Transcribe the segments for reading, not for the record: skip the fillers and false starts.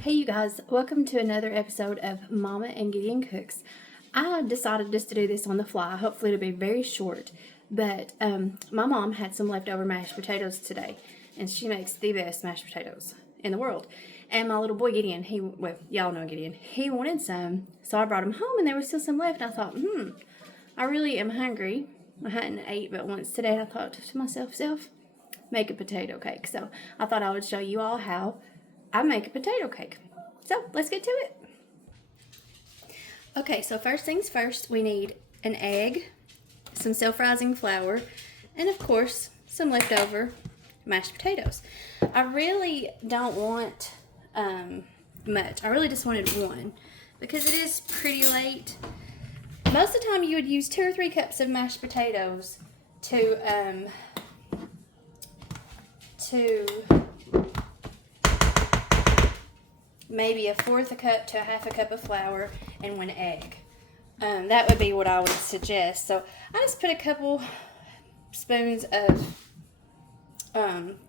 Hey you guys, welcome to another episode of Mama and Gideon Cooks. I decided just to do this on the fly. Hopefully it'll be very short. But my mom had some leftover mashed potatoes today, and she makes the best mashed potatoes in the world. And my little boy Gideon, y'all know Gideon, he wanted some, so I brought him home and there was still some left. And I thought, I really am hungry. I hadn't ate but once today. I thought to myself, make a potato cake. So I thought I would show you all how I make a potato cake. So let's get to it. Okay, so first things first, we need an egg, some self-rising flour, and of course, some leftover mashed potatoes. I really don't want much. I really just wanted one because it is pretty late. Most of the time you would use 2 or 3 cups of mashed potatoes to maybe 1/4 cup to 1/2 cup of flour and 1 egg. That would be what I would suggest. So I just put a couple spoons of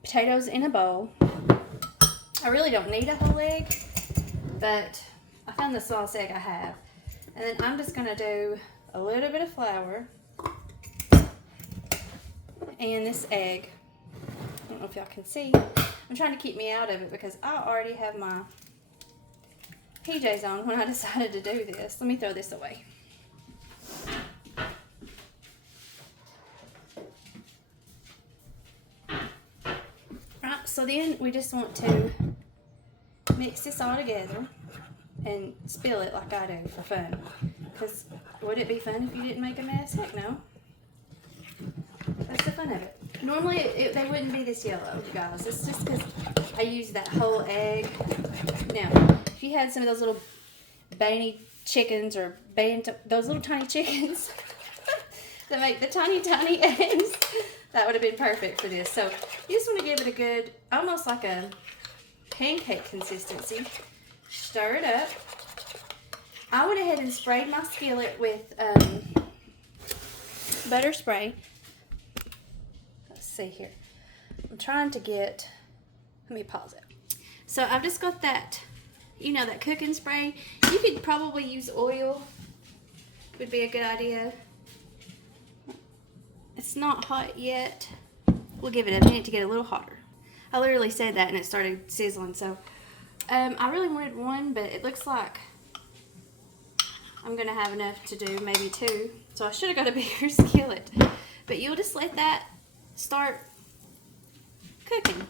potatoes in a bowl. I really don't need a whole egg, but I found the smallest egg I have. And then I'm just going to do a little bit of flour and this egg. I don't know if y'all can see. I'm trying to keep me out of it because I already have my PJs on when I decided to do this. Let me throw this away. Right, so then we just want to mix this all together and spill it like I do for fun. Because would it be fun if you didn't make a mess? Heck no. That's the fun of it. Normally they wouldn't be this yellow, you guys. It's just because I used that whole egg. Now, if you had some of those little Baney chickens or those little tiny chickens that make the tiny eggs, that would have been perfect for this. So you just want to give it a good, almost like a pancake consistency. Stir it up. I went ahead and sprayed my skillet with butter spray. Let's see here. I'm trying to get, let me pause it. So I've just got that, that cooking spray. You could probably use oil. Would be a good idea. It's not hot yet. We'll give it a minute to get a little hotter. I literally said that and it started sizzling. So I really wanted 1, but it looks like I'm going to have enough to do maybe 2. So I should have got a bigger skillet. But you'll just let that start cooking.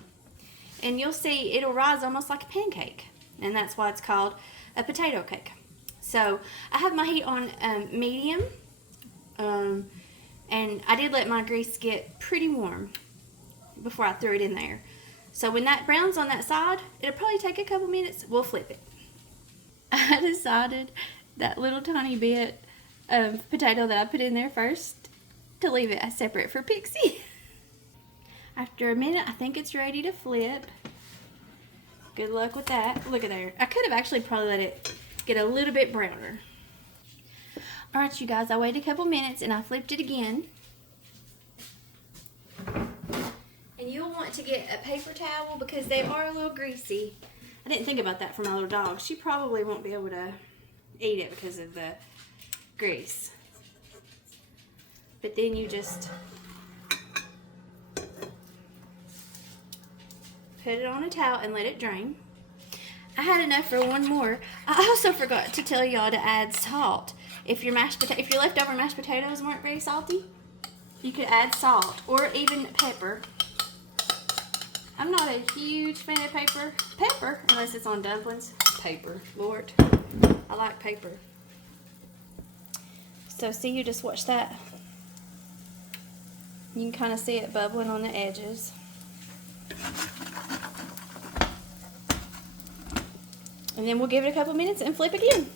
And you'll see it'll rise almost like a pancake. And that's why it's called a potato cake. So I have my heat on medium. And I did let my grease get pretty warm before I threw it in there. So when that browns on that side, it'll probably take a couple minutes. We'll flip it. I decided that little tiny bit of potato that I put in there first to leave it separate for Pixie. After a minute, I think it's ready to flip. Good luck with that. Look at there. I could have actually probably let it get a little bit browner. Alright, you guys, I waited a couple minutes and I flipped it again. And you'll want to get a paper towel because they are a little greasy. I didn't think about that for my little dog. She probably won't be able to eat it because of the grease. But then you just put it on a towel and let it drain. I had enough for 1 more. I also forgot to tell y'all to add salt. If your leftover mashed potatoes weren't very salty, you could add salt or even pepper. I'm not a huge fan of pepper unless it's on dumplings. Lord, I like pepper. So see, you just watch that. You can kind of see it bubbling on the edges. And then we'll give it a couple minutes and flip again.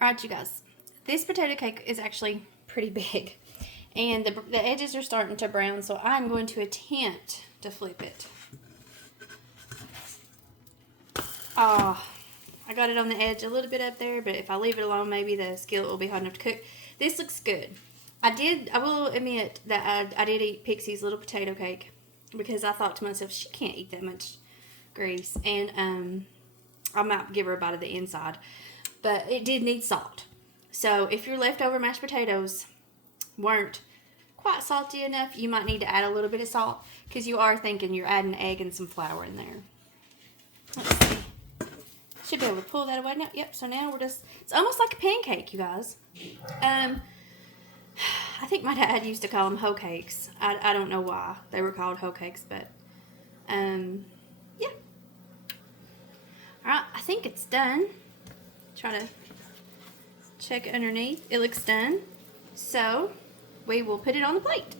Alright, you guys. This potato cake is actually pretty big. And the edges are starting to brown, so I'm going to attempt to flip it. I got it on the edge a little bit up there, but if I leave it alone, maybe the skillet will be hot enough to cook. This looks good. I will admit that I did eat Pixie's little potato cake because I thought to myself, she can't eat that much grease, and I might give her a bite of the inside, but it did need salt. So if your leftover mashed potatoes weren't quite salty enough, you might need to add a little bit of salt, because you are thinking you're adding an egg and some flour in there. Let's see. Should be able to pull that away now. Yep, so now we're just, it's almost like a pancake, you guys. I think my dad used to call them hoe cakes. I don't know why they were called hoe cakes, but yeah. Alright, I think it's done. Try to check it underneath. It looks done. So we will put it on the plate.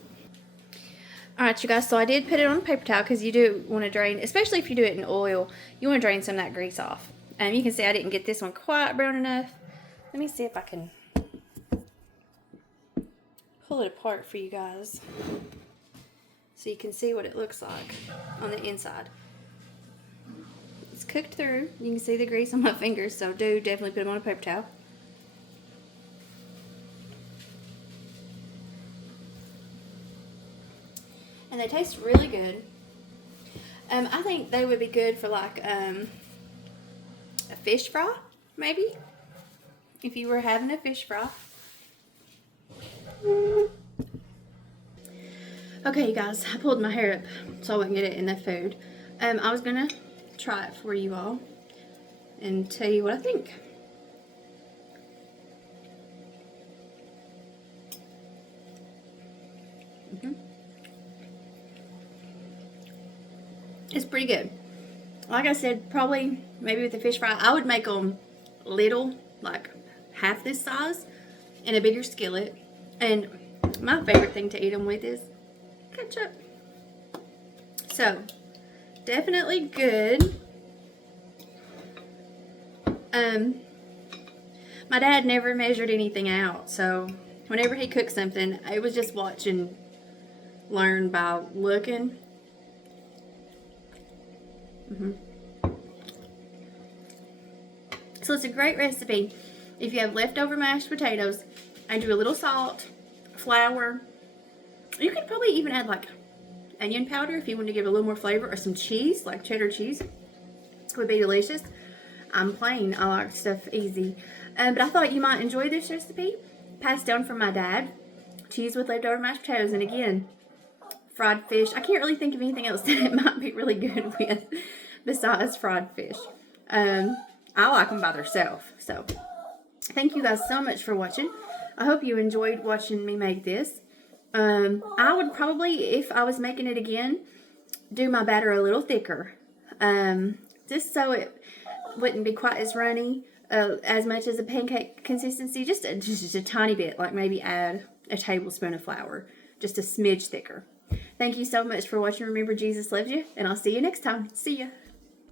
Alright, you guys, so I did put it on a paper towel, because you do want to drain, especially if you do it in oil, you want to drain some of that grease off. You can see I didn't get this one quite brown enough. Let me see if I can pull it apart for you guys so you can see what it looks like on the inside. It's cooked through. You can see the grease on my fingers, so do definitely put them on a paper towel. And they taste really good. I think they would be good for like a fish fry, maybe, if you were having a fish fry. Okay, you guys, I pulled my hair up so I wouldn't get it in the food. I was gonna try it for you all and tell you what I think. It's pretty good. Like I said, probably maybe with the fish fry, I would make them little, like half this size, in a bigger skillet. And my favorite thing to eat them with is ketchup. So, definitely good. My dad never measured anything out, so whenever he cooked something, I was just watch and learn by looking. So it's a great recipe if you have leftover mashed potatoes and do a little salt, flour. You could probably even add like onion powder if you want to give it a little more flavor, or some cheese, like cheddar cheese. It would be delicious. I'm plain. I like stuff easy. But I thought you might enjoy this recipe, passed down from my dad. Cheese with leftover mashed potatoes, and again, fried fish. I can't really think of anything else that it might be really good with besides fried fish. I like them by themselves. So, thank you guys so much for watching. I hope you enjoyed watching me make this. I would probably, if I was making it again, do my batter a little thicker. Just so it wouldn't be quite as runny, as much as a pancake consistency. Just a tiny bit, like maybe add a tablespoon of flour. Just a smidge thicker. Thank you so much for watching. Remember, Jesus loves you, and I'll see you next time. See ya.